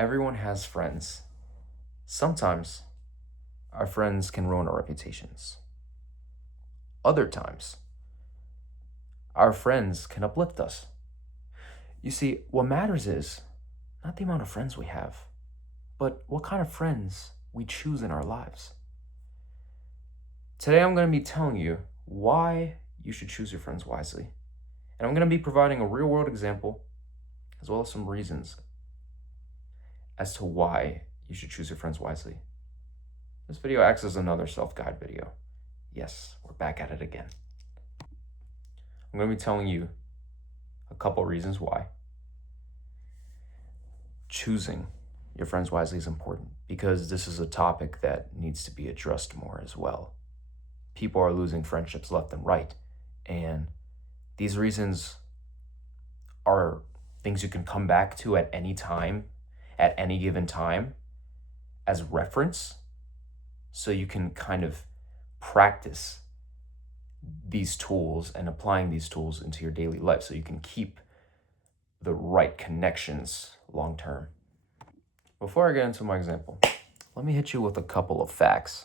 Everyone has friends. Sometimes our friends can ruin our reputations. Other times, our friends can uplift us. You see, what matters is not the amount of friends we have, but what kind of friends we choose in our lives. Today, I'm going to be telling you why you should choose your friends wisely. And I'm going to be providing a real world example as well as some reasons as to why you should choose your friends wisely. This video acts as another self-guide video. Yes, we're back at it again. I'm going to be telling you a couple reasons why choosing your friends wisely is important, because this is a topic that needs to be addressed more as well. People are losing friendships left and right, and these reasons are things you can come back to at any time, at any given time, as reference, so you can kind of practice these tools and applying these tools into your daily life so you can keep the right connections long term. Before I get into my example, let me hit you with a couple of facts.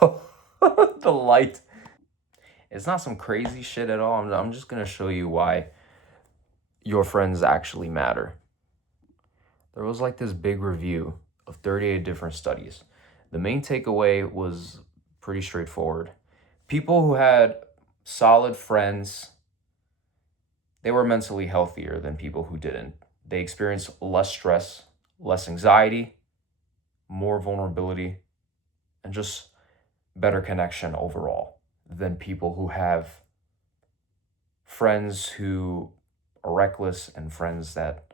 The light. It's not some crazy shit at all. I'm just going to show you why your friends actually matter. There was like this big review of 38 different studies. The main takeaway was pretty straightforward. People who had solid friends, they were mentally healthier than people who didn't. They experienced less stress, less anxiety, more vulnerability, and just better connection overall than people who have friends who are reckless and friends that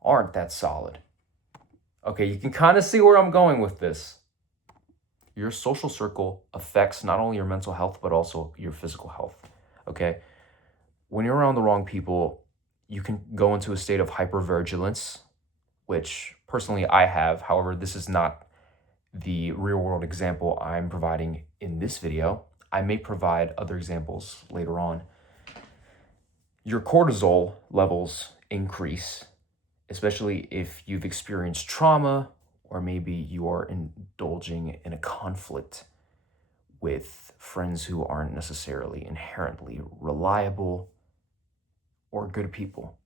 aren't that solid. Okay, you can kind of see where I'm going with this. Your social circle affects not only your mental health, but also your physical health. Okay? When you're around the wrong people, you can go into a state of hypervigilance, which personally I have. However, this is not the real world example I'm providing in this video. I may provide other examples later on. Your cortisol levels increase, especially if you've experienced trauma, or maybe you are indulging in a conflict with friends who aren't necessarily inherently reliable or good people.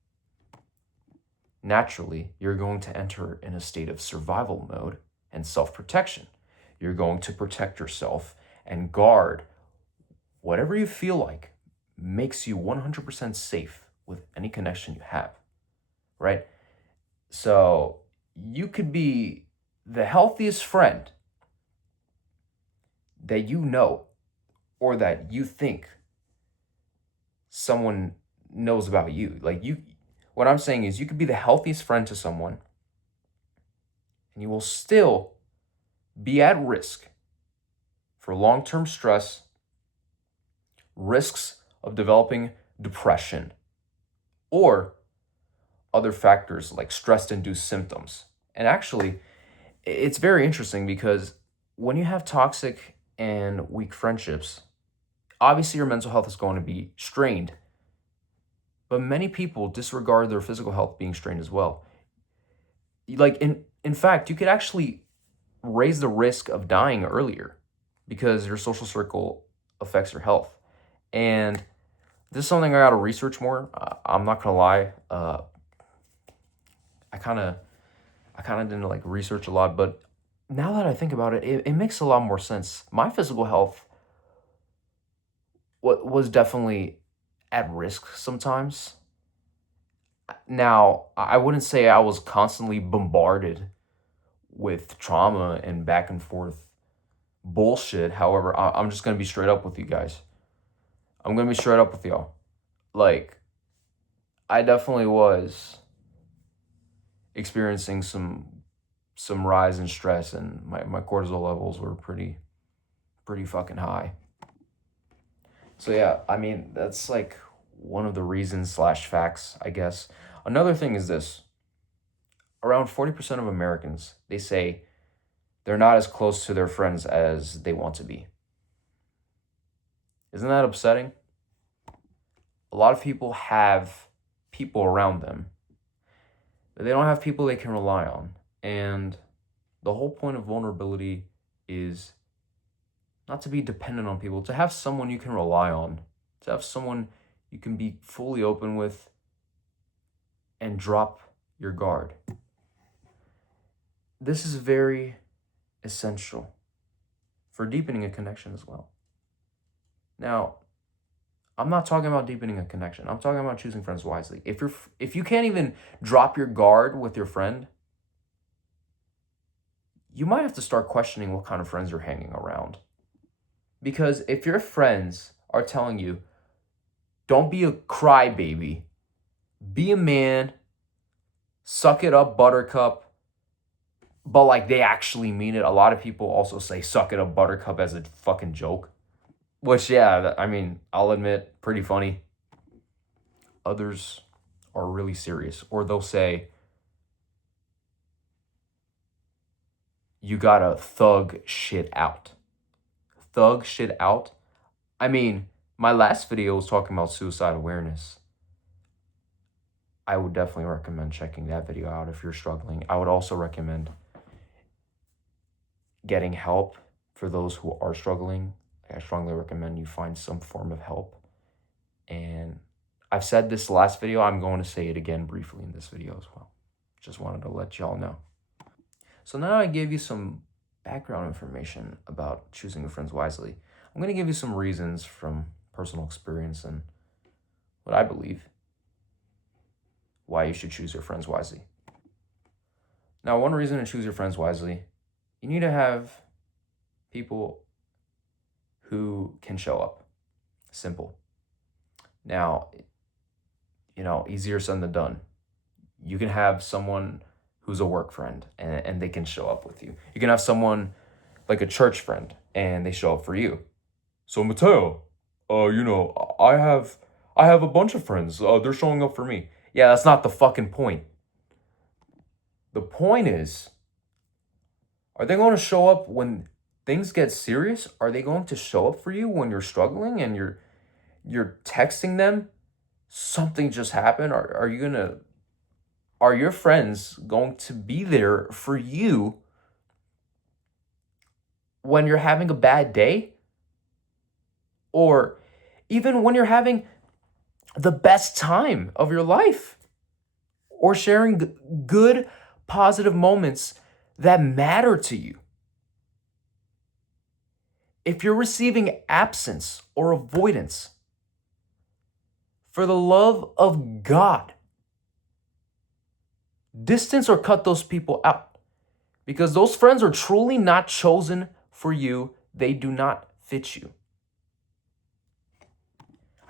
Naturally, you're going to enter in a state of survival mode and self-protection. You're going to protect yourself and guard whatever you feel like makes you 100% safe with any connection you have, right? So you could be the healthiest friend that you know or that you think someone knows about you. What I'm saying is you could be the healthiest friend to someone and you will still be at risk for long-term stress, risks of developing depression, or other factors like stress-induced symptoms. And actually, it's very interesting because when you have toxic and weak friendships, obviously your mental health is going to be strained. But many people disregard their physical health being strained as well. In fact, you could actually raise the risk of dying earlier because your social circle affects your health. And this is something I got to research more. I'm not gonna lie. I kind of didn't like research a lot, but now that I think about it, it makes a lot more sense. My physical health was definitely at risk sometimes. Now, I wouldn't say I was constantly bombarded with trauma and back and forth bullshit. However, I'm just gonna be straight up with you guys. I'm gonna be straight up with y'all. Like, I definitely was experiencing some rise in stress, and my cortisol levels were pretty fucking high. So yeah, I mean, that's like one of the reasons slash facts, I guess. Another thing is this. Around 40% of Americans, they say they're not as close to their friends as they want to be. Isn't that upsetting? A lot of people have people around them They don't have people they can rely on. And the whole point of vulnerability is not to be dependent on people, to have someone you can rely on, to have someone you can be fully open with and drop your guard. This is very essential for deepening a connection as well. Now, I'm not talking about deepening a connection. I'm talking about choosing friends wisely. If you can't even drop your guard with your friend, you might have to start questioning what kind of friends you're hanging around. Because if your friends are telling you, don't be a crybaby, be a man, suck it up, buttercup, but like they actually mean it. A lot of people also say suck it up, buttercup as a fucking joke. Which, yeah, I mean, I'll admit, pretty funny. Others are really serious. Or they'll say, you gotta thug shit out. Thug shit out? I mean, my last video was talking about suicide awareness. I would definitely recommend checking that video out if you're struggling. I would also recommend getting help for those who are struggling. I strongly recommend you find some form of help. And I've said this last video, I'm going to say it again briefly in this video as well. Just wanted to let y'all know. So now I gave you some background information about choosing your friends wisely. I'm going to give you some reasons from personal experience and what I believe why you should choose your friends wisely. Now, one reason to choose your friends wisely, you need to have people who can show up. Simple. Now, easier said than done. You can have someone who's a work friend and they can show up with you. You can have someone like a church friend and they show up for you. So Mateo, I have a bunch of friends. They're showing up for me. Yeah, that's not the fucking point. The point is, are they going to show up when things get serious? Are they going to show up for you when you're struggling and you're texting them? Something just happened. Are your friends going to be there for you when you're having a bad day? Or even when you're having the best time of your life? Or sharing good, positive moments that matter to you? If you're receiving absence or avoidance, for the love of God, distance or cut those people out, because those friends are truly not chosen for you. They do not fit you.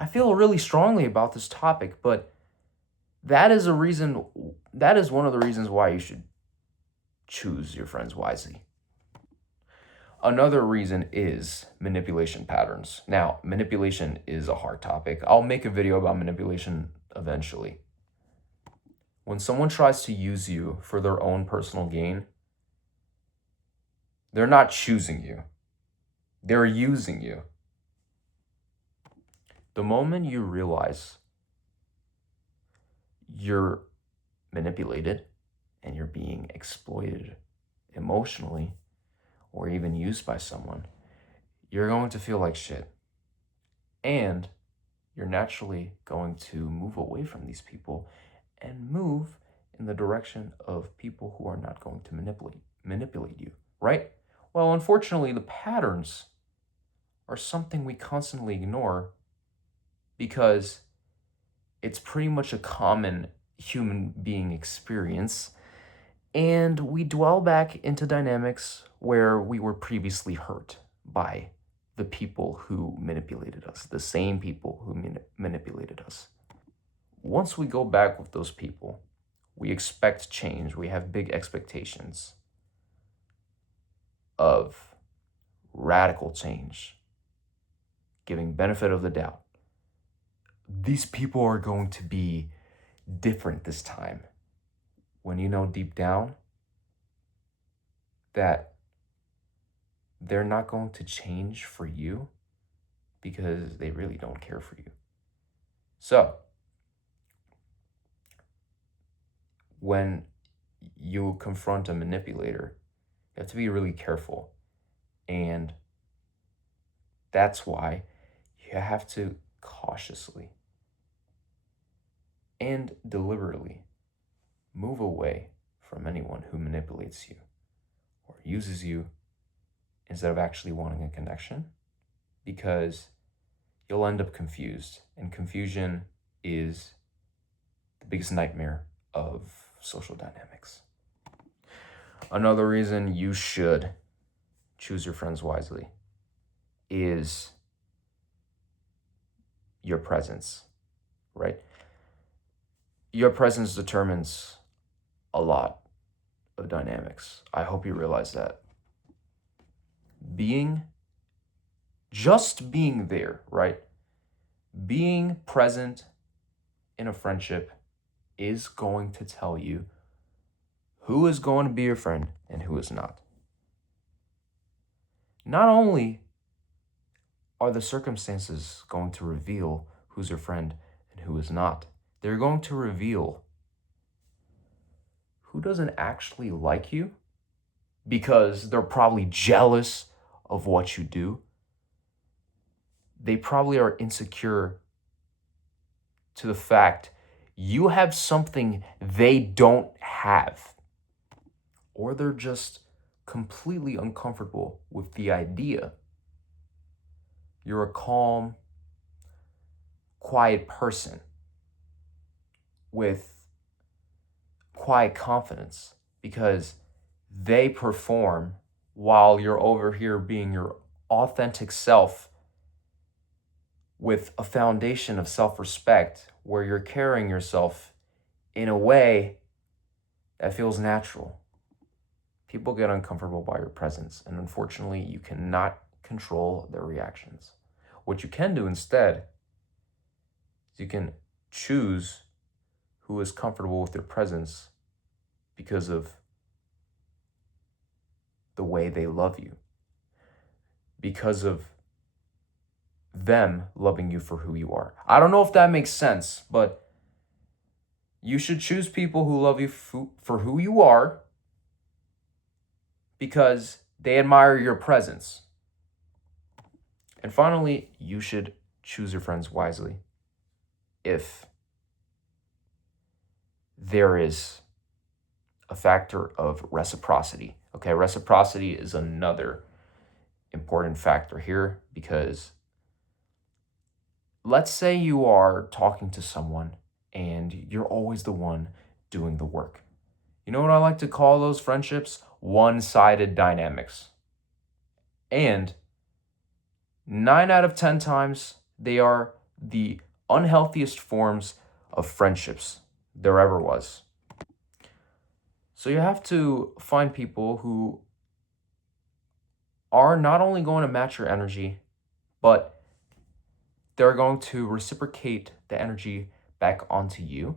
I feel really strongly about this topic, but that is one of the reasons why you should choose your friends wisely. Another reason is manipulation patterns. Now, manipulation is a hard topic. I'll make a video about manipulation eventually. When someone tries to use you for their own personal gain, they're not choosing you. They're using you. The moment you realize you're manipulated and you're being exploited emotionally or even used by someone, you're going to feel like shit. And you're naturally going to move away from these people and move in the direction of people who are not going to manipulate you, right? Well, unfortunately, the patterns are something we constantly ignore because it's pretty much a common human being experience, and we dwell back into dynamics where we were previously hurt by the people who manipulated us, the same people who manipulated us. Once we go back with those people, we expect change. We have big expectations of radical change, giving benefit of the doubt. These people are going to be different this time. When you know deep down that they're not going to change for you because they really don't care for you. So, when you confront a manipulator, you have to be really careful. And that's why you have to cautiously and deliberately move away from anyone who manipulates you or uses you instead of actually wanting a connection, because you'll end up confused. And confusion is the biggest nightmare of social dynamics. Another reason you should choose your friends wisely is your presence, right? Your presence determines a lot of dynamics. I hope you realize that. Just being there, right? Being present in a friendship is going to tell you who is going to be your friend and who is not. Not only are the circumstances going to reveal who's your friend and who is not, they're going to reveal who doesn't actually like you because they're probably jealous of what you do. They probably are insecure to the fact you have something they don't have. Or they're just completely uncomfortable with the idea you're a calm, quiet person with quiet confidence because they perform while you're over here being your authentic self with a foundation of self-respect where you're carrying yourself in a way that feels natural. People get uncomfortable by your presence, and unfortunately, you cannot control their reactions. What you can do instead is you can choose who is comfortable with your presence because of the way they love you, because of them loving you for who you are. I don't know if that makes sense, but you should choose people who love you for who you are because they admire your presence. And finally, you should choose your friends wisely if there is a factor of reciprocity. Okay, reciprocity is another important factor here because let's say you are talking to someone and you're always the one doing the work. You know what I like to call those friendships? One-sided dynamics. And 9 out of 10 times, they are the unhealthiest forms of friendships there ever was. So you have to find people who are not only going to match your energy, but they're going to reciprocate the energy back onto you,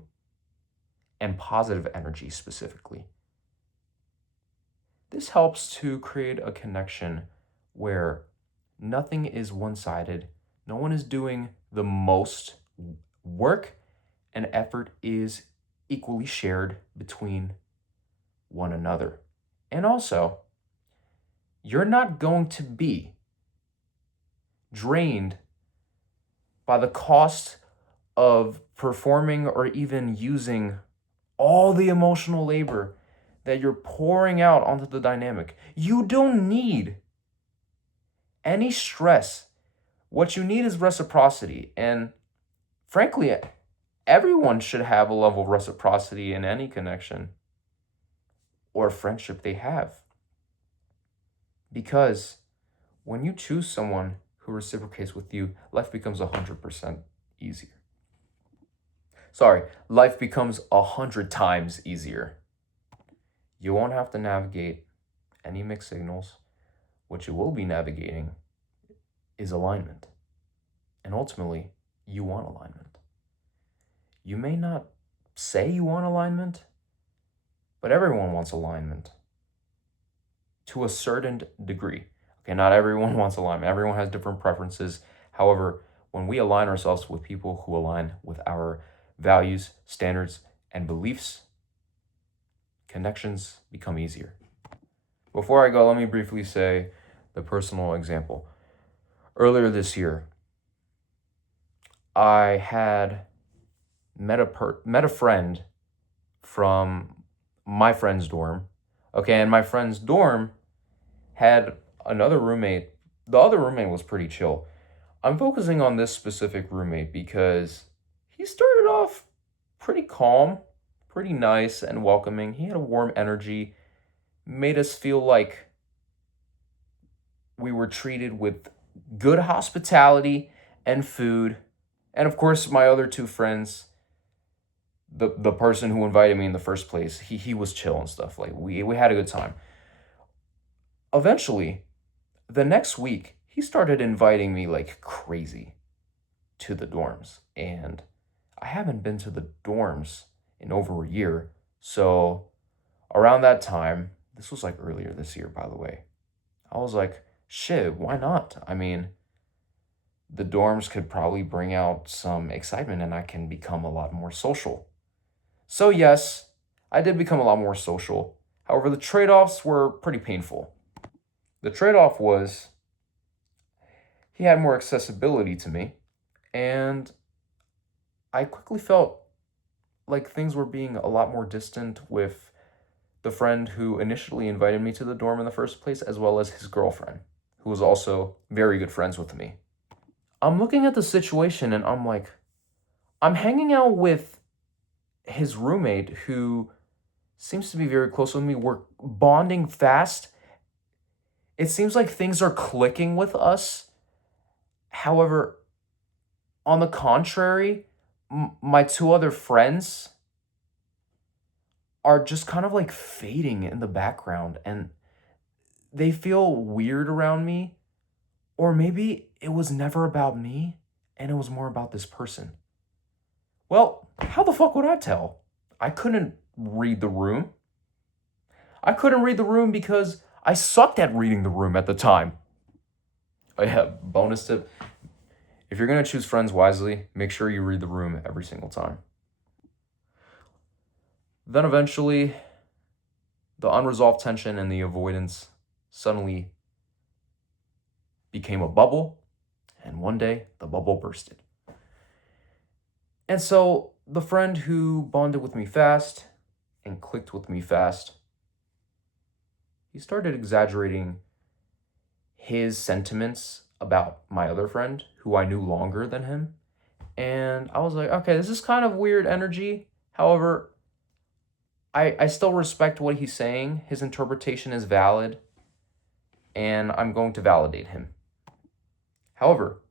and positive energy specifically. This helps to create a connection where nothing is one-sided, no one is doing the most work, and effort is equally shared between one another. And also, you're not going to be drained by the cost of performing or even using all the emotional labor that you're pouring out onto the dynamic. You don't need any stress. What you need is reciprocity. And frankly, everyone should have a level of reciprocity in any connection or friendship they have. Because when you choose someone who reciprocates with you, life becomes 100% easier. Life becomes 100 times easier. You won't have to navigate any mixed signals. What you will be navigating is alignment. And ultimately, you want alignment. You may not say you want alignment, but everyone wants alignment to a certain degree. Okay, not everyone wants alignment. Everyone has different preferences. However, when we align ourselves with people who align with our values, standards, and beliefs, connections become easier. Before I go, let me briefly say the personal example. Earlier this year, I had met a friend from my friend's dorm. Okay, and my friend's dorm had another roommate. The other roommate was pretty chill. I'm focusing on this specific roommate because he started off pretty calm, pretty nice and welcoming. He had a warm energy, made us feel like we were treated with good hospitality and food. And of course, my other two friends, the person who invited me in the first place, he was chill and stuff. Like we had a good time. Eventually, the next week, he started inviting me like crazy to the dorms. And I haven't been to the dorms in over a year. So around that time, this was like earlier this year, by the way, I was like, shit, why not? I mean, the dorms could probably bring out some excitement and I can become a lot more social. So, yes, I did become a lot more social. However, the trade offs were pretty painful. The trade off was he had more accessibility to me, and I quickly felt like things were being a lot more distant with the friend who initially invited me to the dorm in the first place, as well as his girlfriend, who was also very good friends with me. I'm looking at the situation and I'm like, I'm hanging out with his roommate who seems to be very close with me. We're bonding fast. It seems like things are clicking with us. However, on the contrary, my two other friends are just kind of like fading in the background and they feel weird around me. Or maybe it was never about me and it was more about this person. Well, how the fuck would I tell? I couldn't read the room. I couldn't read the room because I sucked at reading the room at the time. Oh yeah, bonus tip. If you're going to choose friends wisely, make sure you read the room every single time. Then eventually, the unresolved tension and the avoidance suddenly became a bubble, and one day the bubble bursted. And so the friend who bonded with me fast and clicked with me fast, he started exaggerating his sentiments about my other friend who I knew longer than him. And I was like, okay, this is kind of weird energy. However, I still respect what he's saying. His interpretation is valid, and I'm going to validate him. However,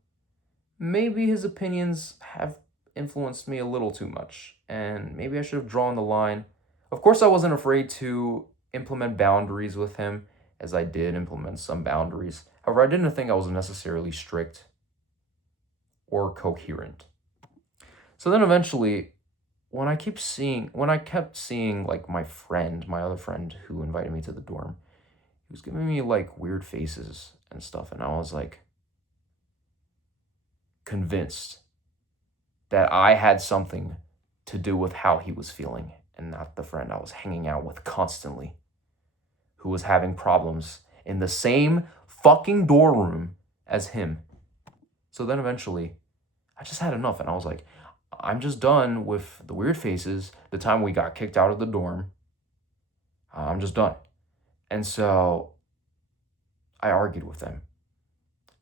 maybe his opinions have influenced me a little too much, and maybe I should have drawn the line. Of course, I wasn't afraid to implement boundaries with him, as I did implement some boundaries. However, I didn't think I was necessarily strict or coherent. So then eventually, when I kept seeing like my other friend who invited me to the dorm, he was giving me like weird faces and stuff, and I was like convinced that I had something to do with how he was feeling and not the friend I was hanging out with constantly, who was having problems in the same fucking dorm room as him. So then eventually, I just had enough and I was like, I'm just done with the weird faces. The time we got kicked out of the dorm, I'm just done. And so I argued with them.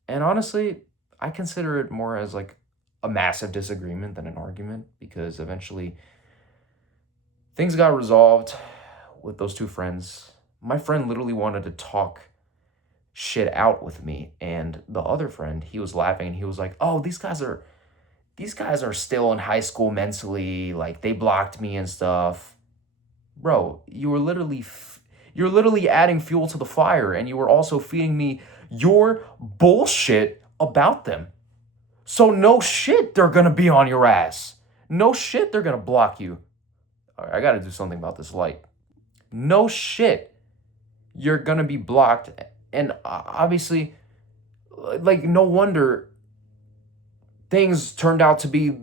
And honestly, I consider it more as like a massive disagreement than an argument because eventually things got resolved with those two friends. My friend literally wanted to talk shit out with me, and the other friend, he was laughing and he was like, "Oh, these guys are still in high school mentally, like they blocked me and stuff." Bro, you're literally adding fuel to the fire and you were also feeding me your bullshit about them. So no shit they're going to be on your ass. No shit they're going to block you. All right, I got to do something about this light. No shit you're going to be blocked, and obviously like no wonder things turned out to be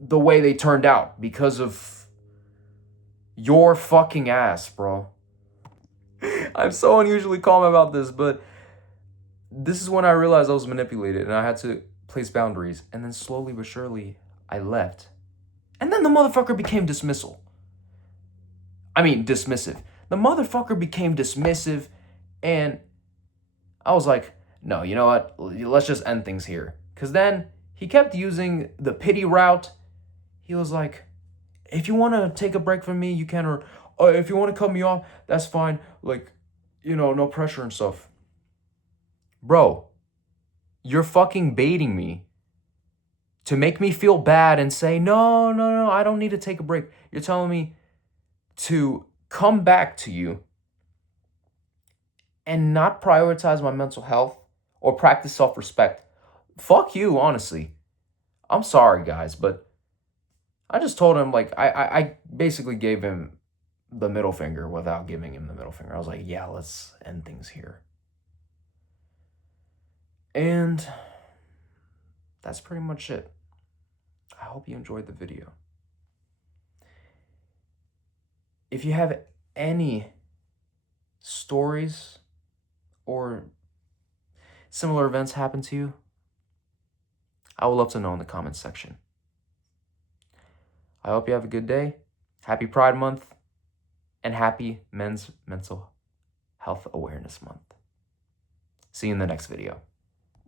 the way they turned out because of Your fucking ass, bro. I'm so unusually calm about this, but this is when I realized I was manipulated and I had to place boundaries. And then slowly but surely, I left. And then the motherfucker became dismissive. The motherfucker became dismissive, and I was like, no, you know what? Let's just end things here. Because then he kept using the pity route. He was like, if you want to take a break from me, you can, or if you want to cut me off, that's fine. Like, no pressure and stuff. Bro, you're fucking baiting me to make me feel bad and say, no, I don't need to take a break. You're telling me to come back to you and not prioritize my mental health or practice self-respect. Fuck you, honestly. I'm sorry, guys, but I just told him, like, I basically gave him the middle finger without giving him the middle finger. I was like, yeah, let's end things here. And that's pretty much it. I hope you enjoyed the video. If you have any stories or similar events happen to you, I would love to know in the comments section. I hope you have a good day. Happy Pride Month and happy Men's Mental Health Awareness Month. See you in the next video.